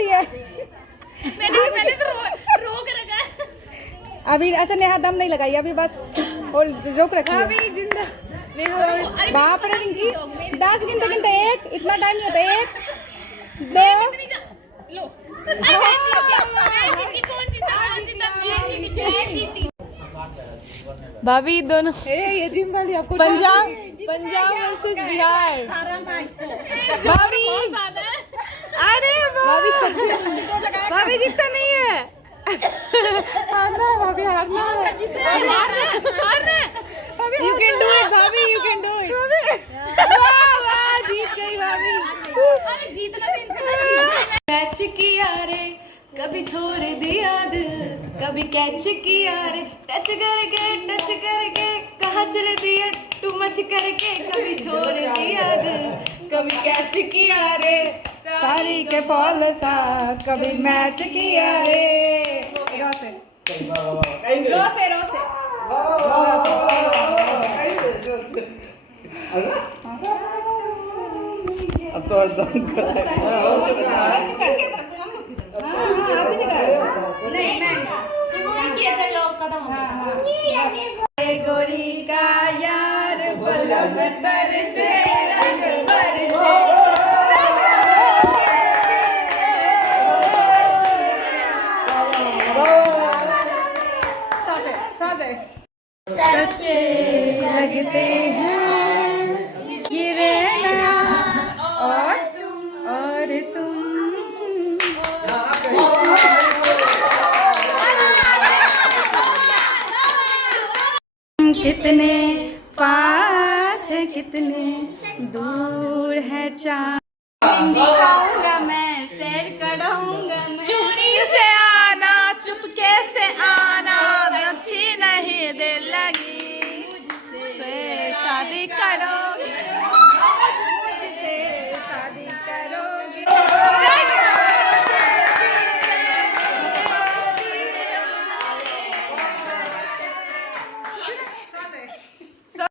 रही है। मैंने तो रोक रखा है अभी। अच्छा नेहा दम नहीं लगाई अभी, बस और रोक रखी है। अभी जिंदा बाप रे रिंकी, 10 गिनते गिनते 1, इतना टाइम नहीं होता। 1 2 लो भाभी दोनों ये जिम वाली आपको पंजाब वर्सेस बिहार भाभी। अरे भाभी जितना नहीं है, हारना है भाभी, हारना है। यू कैन डू इट भाभी, यू कैन डू इट। वाह वाह, जीत गई भाभी। अरे जीतना कैच किया रे, कभी छोड़ दिया दिल, कभी कैच किया रे, टच करके कहाँ चले दिया टू मच करके, कभी छोड़ दिया दिल, कभी कैच किया रे, सारी के पॉलसा कभी मैच किया रे। रोसे अब तो दम गोरी का यार बलब बरसे रंग बरसे। सच्चे लगते हैं ये रहना और तुम कितने पास है कितने दूर है चाँद।